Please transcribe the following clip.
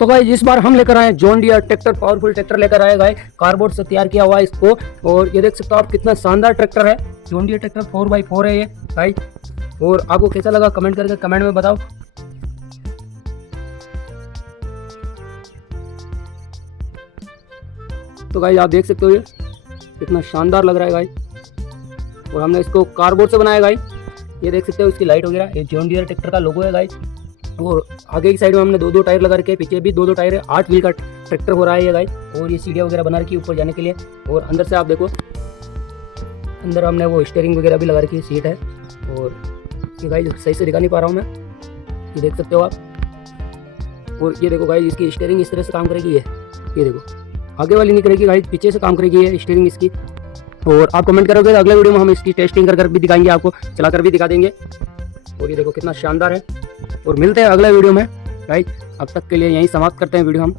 तो गाइस इस बार हम लेकर आए John Deere tractor, powerful tractor लेकर आए गाइस, कार्डबोर्ड से तैयार किया हुआ है इसको। और ये देख सकते हो आप कितना शानदार ट्रैक्टर है, जॉन डियर ट्रैक्टर 4x4 है ये गाइस। और आपको कैसा लगा कमेंट करके कमेंट में बताओ। तो गाइस आप देख सकते हो ये कितना शानदार लग रहा है गाइस। और हमने इसको कार्डबोर्ड से बनाया गाइस। ये देख सकते हो इसकी लाइट वगैरह, ये जॉन डियर ट्रैक्टर का लोगो है गाइस। और आगे की साइड में हमने दो टायर लगा रखे, पीछे भी दो टायर है। 8 व्हील का ट्रैक्टर हो रहा है ये गाइस। और ये सीढ़ियाँ वगैरह बना रखी है ऊपर जाने के लिए। और अंदर से आप देखो, अंदर हमने वो स्टीयरिंग वगैरह भी लगा रखी है, सीट है। और ये गाइस सही से दिखा नहीं पा रहा हूँ मैं, ये देख सकते हो आप। और ये देखो गाइस इसकी स्टीयरिंग इस तरह से काम करेगी, ये देखो आगे वाली नहीं करेगी गाइस, पीछे से काम करेगी ये स्टीयरिंग इसकी। और आप कमेंट करोगे तो अगले वीडियो में हम इसकी टेस्टिंग कर भी दिखाएंगे, आपको चलाकर भी दिखा देंगे। और ये देखो कितना शानदार है। और मिलते हैं अगले वीडियो में गाइस, अब तक के लिए यहीं समाप्त करते हैं वीडियो हम।